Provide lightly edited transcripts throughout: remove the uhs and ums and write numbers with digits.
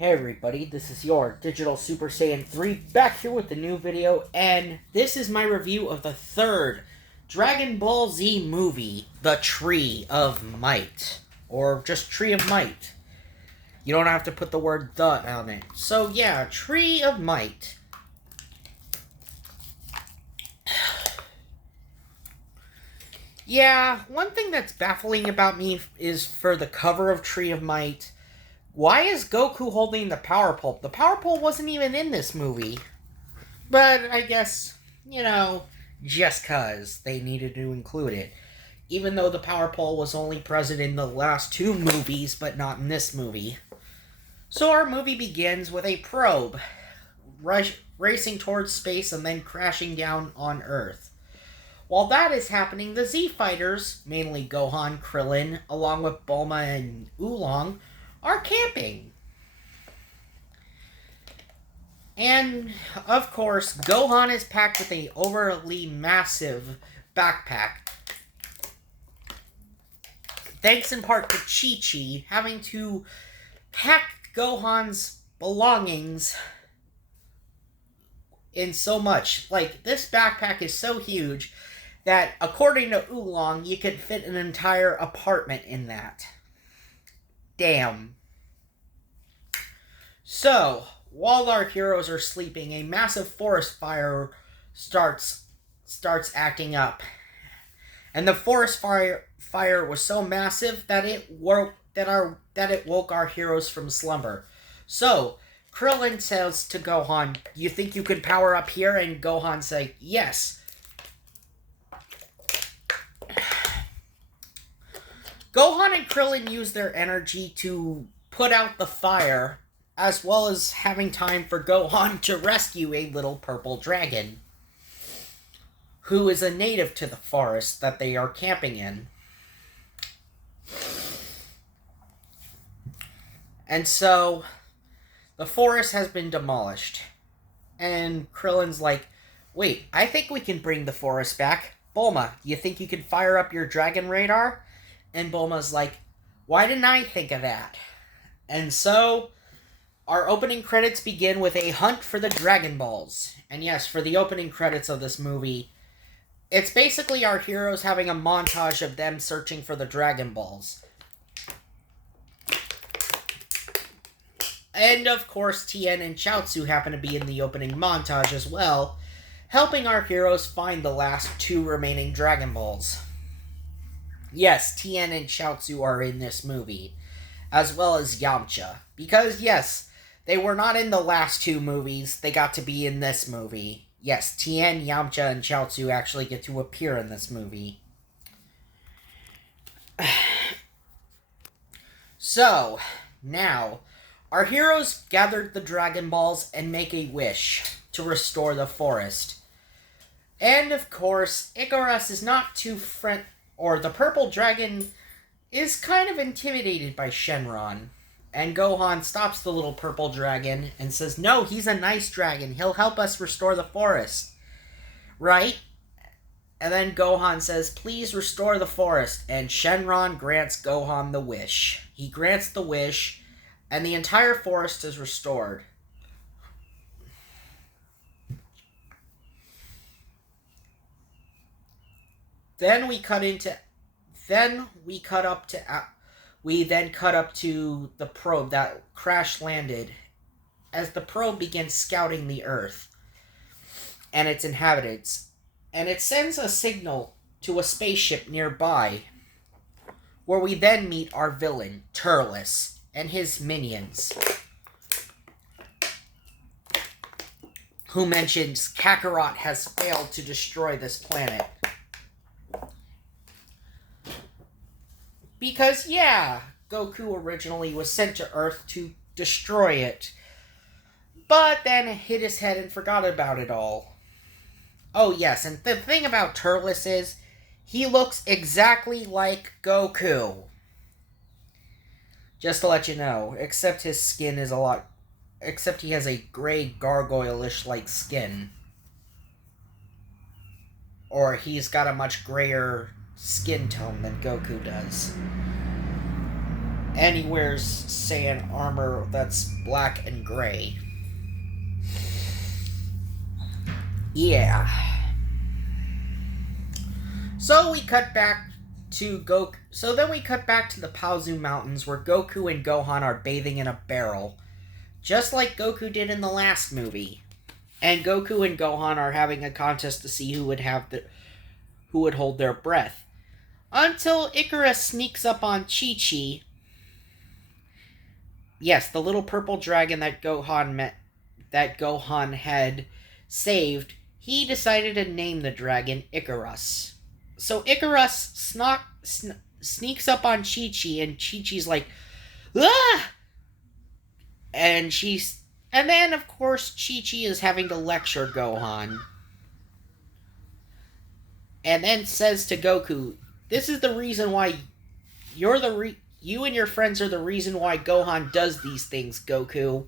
Hey everybody, this is your Digital Super Saiyan 3 back here with a new video, and this is my review of the third Dragon Ball Z movie, The Tree of Might, or just Tree of Might. You don't have to put the word "the" on it. So yeah, Tree of Might. Yeah, one thing that's baffling about me is for the cover of Tree of Might, why is Goku holding the power pole? The power pole wasn't even in this movie. But I guess, just cause they needed to include it. Even though the power pole was only present in the last two movies, but not in this movie. So our movie begins with a probe racing towards space and then crashing down on Earth. While that is happening, the Z Fighters, mainly Gohan, Krillin, along with Bulma and Oolong, are camping. And, of course, Gohan is packed with an overly massive backpack. Thanks in part to Chi-Chi having to pack Gohan's belongings in so much. Like, this backpack is so huge that, according to Oolong, you could fit an entire apartment in that. Damn. So, while our heroes are sleeping, a massive forest fire starts acting up. And the forest fire was so massive that it woke our heroes from slumber. So, Krillin says to Gohan, "Do you think you can power up here?" And Gohan says, "Yes." Gohan and Krillin use their energy to put out the fire, as well as having time for Gohan to rescue a little purple dragon, who is a native to the forest that they are camping in. And so, the forest has been demolished. And Krillin's like, "Wait, I think we can bring the forest back. Bulma, you think you can fire up your dragon radar?" And Bulma's like, "Why didn't I think of that?" And so, our opening credits begin with a hunt for the Dragon Balls. And yes, for the opening credits of this movie, it's basically our heroes having a montage of them searching for the Dragon Balls. And of course, Tien and Chaozu happen to be in the opening montage as well, helping our heroes find the last two remaining Dragon Balls. Yes, Tien and Chaozu are in this movie, as well as Yamcha. Because, yes, they were not in the last two movies, they got to be in this movie. Yes, Tien, Yamcha, and Chaozu actually get to appear in this movie. So, now, our heroes gathered the Dragon Balls and make a wish to restore the forest. And, of course, Icarus is not too the purple dragon is kind of intimidated by Shenron. And Gohan stops the little purple dragon and says, "No, he's a nice dragon. He'll help us restore the forest." Right? And then Gohan says, "Please restore the forest." And Shenron grants Gohan the wish. He grants the wish, and the entire forest is restored. We then cut up to the probe that crash landed as the probe begins scouting the Earth and its inhabitants. And it sends a signal to a spaceship nearby, where we then meet our villain, Turles, and his minions, who mentions Kakarot has failed to destroy this planet. Because, yeah, Goku originally was sent to Earth to destroy it, but then hit his head and forgot about it all. Oh, yes, and the thing about Turles is, he looks exactly like Goku. Just to let you know, except his skin is except he has a gray gargoyle-ish like skin. Or he's got a much grayer skin tone than Goku does. And he wears Saiyan armor that's black and gray. Yeah. So we cut back to Goku. So then we cut back to the Paozu Mountains where Goku and Gohan are bathing in a barrel, just like Goku did in the last movie. And Goku and Gohan are having a contest to see who would hold their breath. Until Icarus sneaks up on Chi-Chi. Yes, the little purple dragon that Gohan had saved. He decided to name the dragon Icarus. So Icarus sneaks up on Chi-Chi, and Chi-Chi's like, ah! And then of course Chi-Chi is having to lecture Gohan. And then says to Goku, "This is the reason why you and your friends are the reason why Gohan does these things, Goku."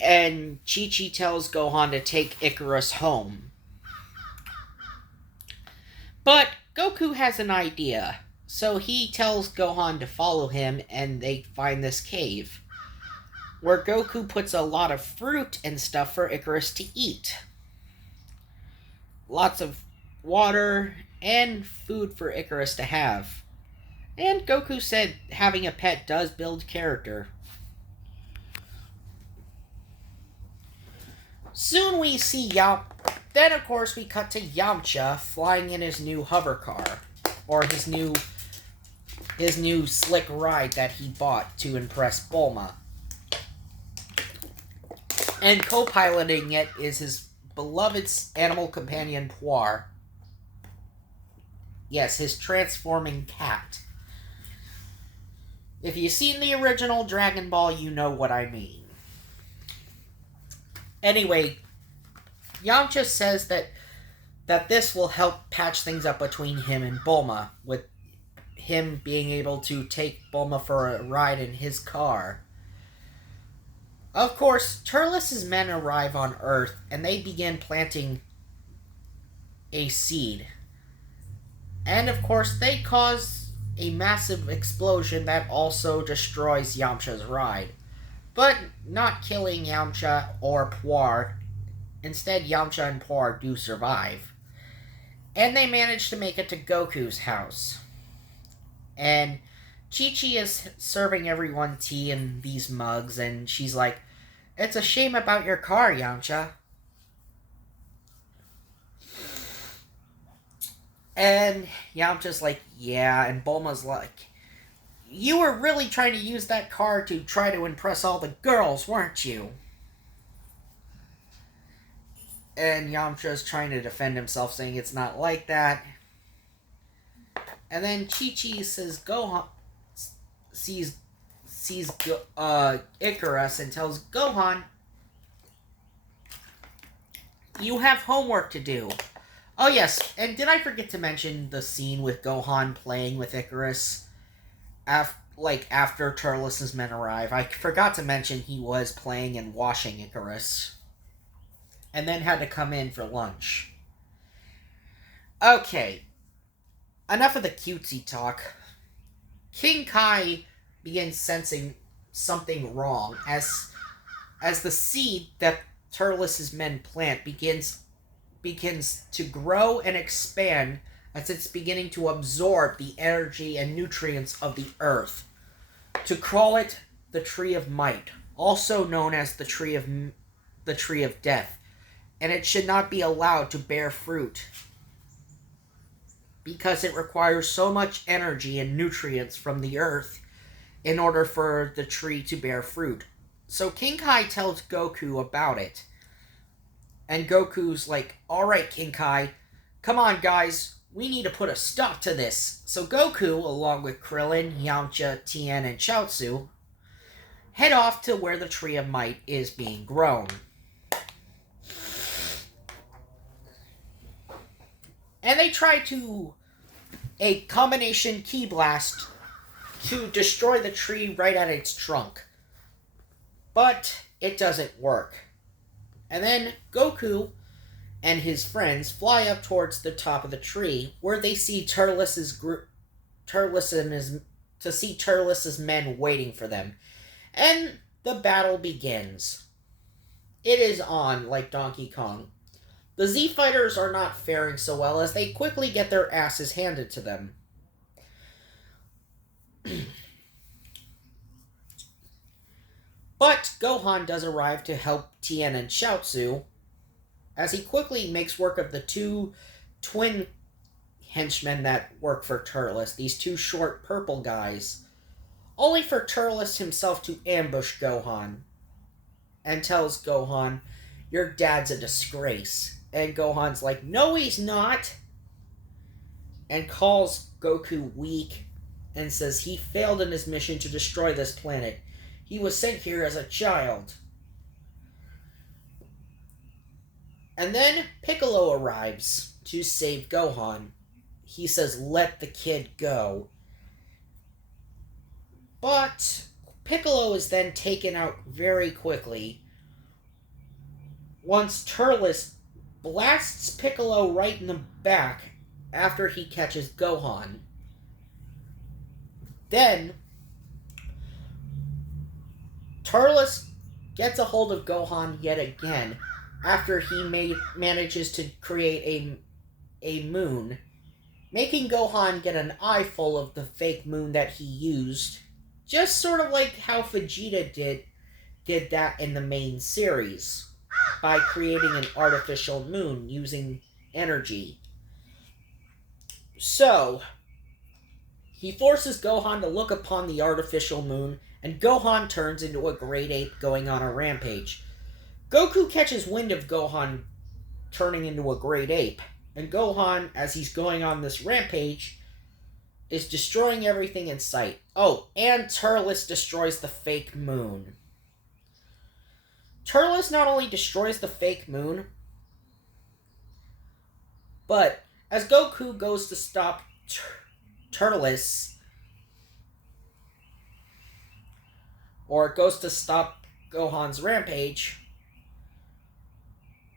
And Chi-Chi tells Gohan to take Icarus home. But Goku has an idea. So he tells Gohan to follow him, and they find this cave, where Goku puts a lot of fruit and stuff for Icarus to eat. Lots of water and food for Icarus to have. And Goku said having a pet does build character. Soon we see Then of course we cut to Yamcha flying in his new hover car, or his new slick ride that he bought to impress Bulma. And co-piloting it is his beloved animal companion Puar. Yes, his transforming cat. If you've seen the original Dragon Ball, you know what I mean. Anyway, Yamcha says that this will help patch things up between him and Bulma, with him being able to take Bulma for a ride in his car. Of course, Turles' men arrive on Earth, and they begin planting a seed. And of course, they cause a massive explosion that also destroys Yamcha's ride. But not killing Yamcha or Puar. Instead, Yamcha and Puar do survive. And they manage to make it to Goku's house. And Chi-Chi is serving everyone tea in these mugs, and she's like, "It's a shame about your car, Yamcha." And Yamcha's like, "Yeah," and Bulma's like, "You were really trying to use that car to try to impress all the girls, weren't you?" And Yamcha's trying to defend himself, saying it's not like that. And then Chi-Chi says Gohan sees Icarus and tells Gohan, "You have homework to do." Oh yes, and did I forget to mention the scene with Gohan playing with Icarus after Turles' men arrive? I forgot to mention he was playing and washing Icarus, and then had to come in for lunch. Okay, enough of the cutesy talk. King Kai begins sensing something wrong as the seed that Turles' men plant begins to grow and expand as it's beginning to absorb the energy and nutrients of the earth. To call it the Tree of Might, also known as the Tree of Death, and it should not be allowed to bear fruit because it requires so much energy and nutrients from the earth in order for the tree to bear fruit. So King Kai tells Goku about it. And Goku's like, "Alright, King Kai, come on guys, we need to put a stop to this." So Goku, along with Krillin, Yamcha, Tien, and Chaozu, head off to where the Tree of Might is being grown. And they try a combination ki blast to destroy the tree right at its trunk. But it doesn't work. And then Goku and his friends fly up towards the top of the tree, where they see Turles' group Turles's men waiting for them, and the battle begins. It is on like Donkey Kong. The Z Fighters are not faring so well as they quickly get their asses handed to them. But Gohan does arrive to help Tien and Chaozu, as he quickly makes work of the two twin henchmen that work for Turles, these two short purple guys, only for Turles himself to ambush Gohan, and tells Gohan, "Your dad's a disgrace." And Gohan's like, "No, he's not," and calls Goku weak, and says he failed in his mission to destroy this planet. He was sent here as a child. And then Piccolo arrives to save Gohan. He says, "Let the kid go." But Piccolo is then taken out very quickly once Turles blasts Piccolo right in the back after he catches Gohan. Then Turles gets a hold of Gohan yet again after he manages to create a moon, making Gohan get an eyeful of the fake moon that he used, just sort of like how Vegeta did that in the main series, by creating an artificial moon using energy. So, he forces Gohan to look upon the artificial moon, and Gohan turns into a great ape going on a rampage. Goku catches wind of Gohan turning into a great ape, and Gohan, as he's going on this rampage, is destroying everything in sight. Oh, and Turles destroys the fake moon. Turles not only destroys the fake moon, but as Goku goes to stop Turles, or goes to stop Gohan's rampage,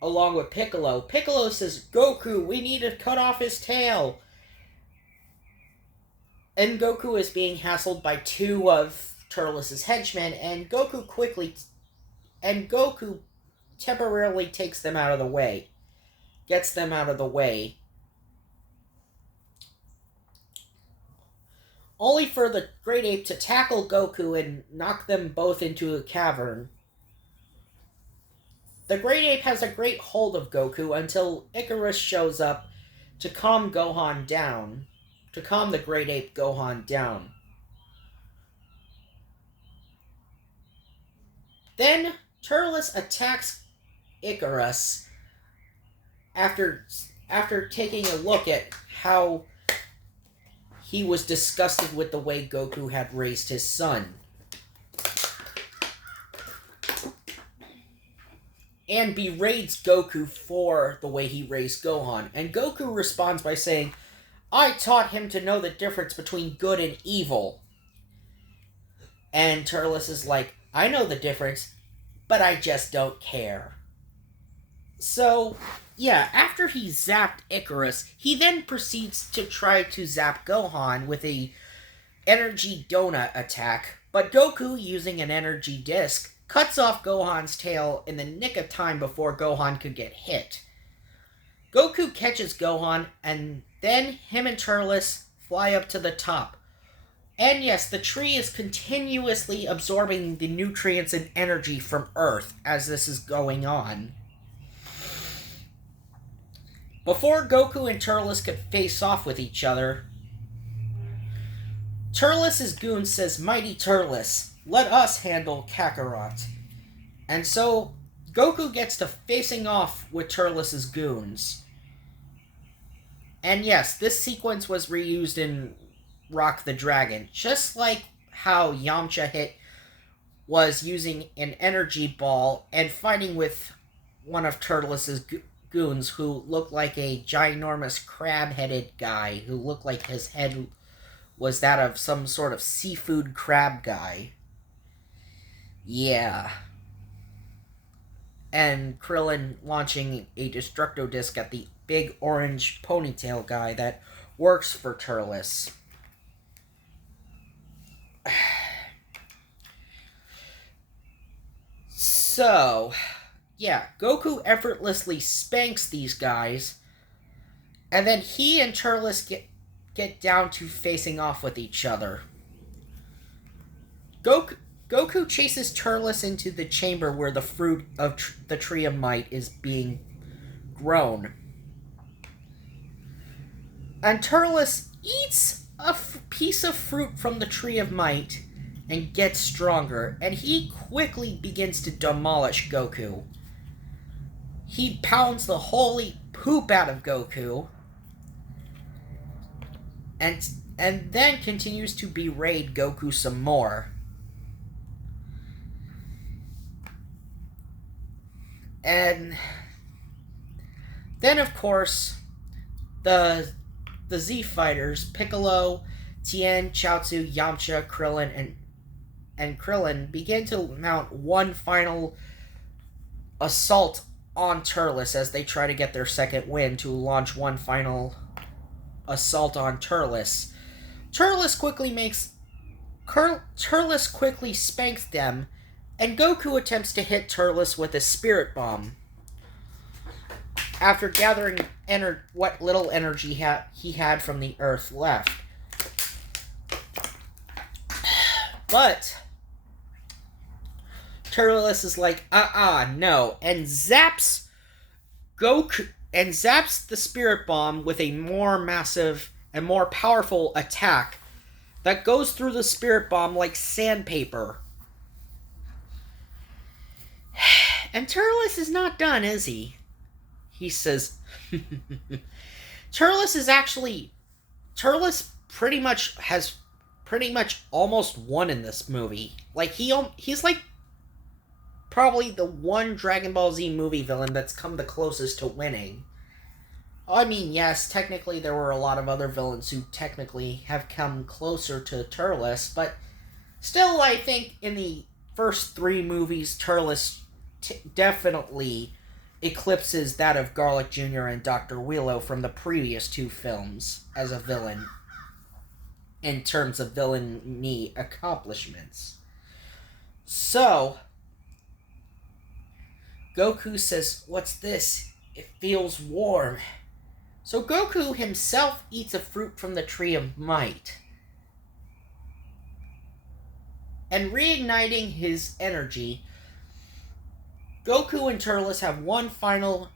along with Piccolo, Piccolo says, "Goku, we need to cut off his tail." And Goku is being hassled by two of Turles' henchmen, and Goku temporarily takes them out of the way. Gets them out of the way. Only for the Great Ape to tackle Goku and knock them both into a cavern. The Great Ape has a great hold of Goku until Icarus shows up to calm Gohan down. To calm the Great Ape Gohan down. Then Turles attacks Icarus after taking a look at how he was disgusted with the way Goku had raised his son. And berates Goku for the way he raised Gohan. And Goku responds by saying, "I taught him to know the difference between good and evil." And Turles is like, "I know the difference, but I just don't care." So, yeah, after he zapped Icarus, he then proceeds to try to zap Gohan with a energy donut attack. But Goku, using an energy disc, cuts off Gohan's tail in the nick of time before Gohan could get hit. Goku catches Gohan, and then him and Turles fly up to the top. And yes, the tree is continuously absorbing the nutrients and energy from Earth as this is going on. Before Goku and Turles could face off with each other, Turles' goon says, "Mighty Turles, let us handle Kakarot." And so Goku gets to facing off with Turles' goons. And yes, this sequence was reused in Rock the Dragon, just like how Yamcha was using an energy ball and fighting with one of Turles' goons who looked like a ginormous crab-headed guy who looked like his head was that of some sort of seafood crab guy. Yeah. And Krillin launching a Destructo Disc at the big orange ponytail guy that works for Turles. So, yeah, Goku effortlessly spanks these guys, and then he and Turles get down to facing off with each other. Goku chases Turles into the chamber where the fruit of the Tree of Might is being grown. And Turles eats a piece of fruit from the Tree of Might and gets stronger, and he quickly begins to demolish Goku. He pounds the holy poop out of Goku, and then continues to berate Goku some more. And then, of course, the Z fighters, Piccolo, Tien, Chaozu, Yamcha, Krillin, and Krillin begin to mount one final assault on Turles as they try to get their second win to launch one final assault on Turles. Turles quickly spanks them, and Goku attempts to hit Turles with a spirit bomb. After gathering what little energy he had from the Earth left. But Turles is like, no, and zaps the spirit bomb with a more massive and more powerful attack that goes through the spirit bomb like sandpaper. And Turles is not done, is he? He says, Turles pretty much almost won in this movie. Like, he's like probably the one Dragon Ball Z movie villain that's come the closest to winning. I mean, yes, technically there were a lot of other villains who technically have come closer to Turles, but still, I think in the first 3 movies, Turles definitely eclipses that of Garlic Jr. and Dr. Wheelo from the previous 2 films as a villain in terms of villainy accomplishments. So, Goku says, "What's this? It feels warm." So Goku himself eats a fruit from the Tree of Might. And reigniting his energy, Goku and Turles have one final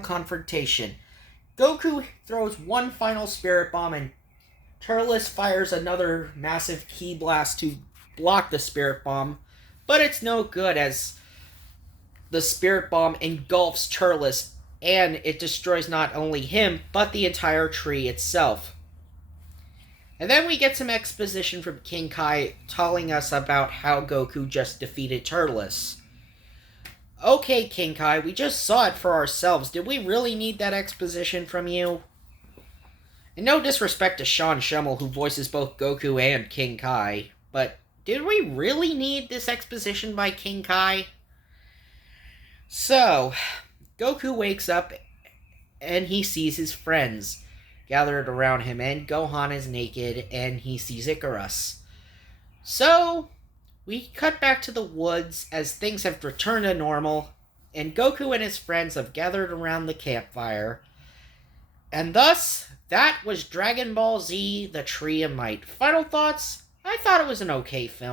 confrontation. Goku throws one final spirit bomb, and Turles fires another massive ki blast to block the spirit bomb, but it's no good as the spirit bomb engulfs Turles, and it destroys not only him, but the entire tree itself. And then we get some exposition from King Kai telling us about how Goku just defeated Turles. Okay, King Kai, we just saw it for ourselves. Did we really need that exposition from you? And no disrespect to Sean Schemmel, who voices both Goku and King Kai, but did we really need this exposition by King Kai? So, Goku wakes up and he sees his friends gathered around him, and Gohan is naked and he sees Icarus. So, we cut back to the woods as things have returned to normal, and Goku and his friends have gathered around the campfire. And thus, that was Dragon Ball Z: The Tree of Might. Final thoughts? I thought it was an okay film.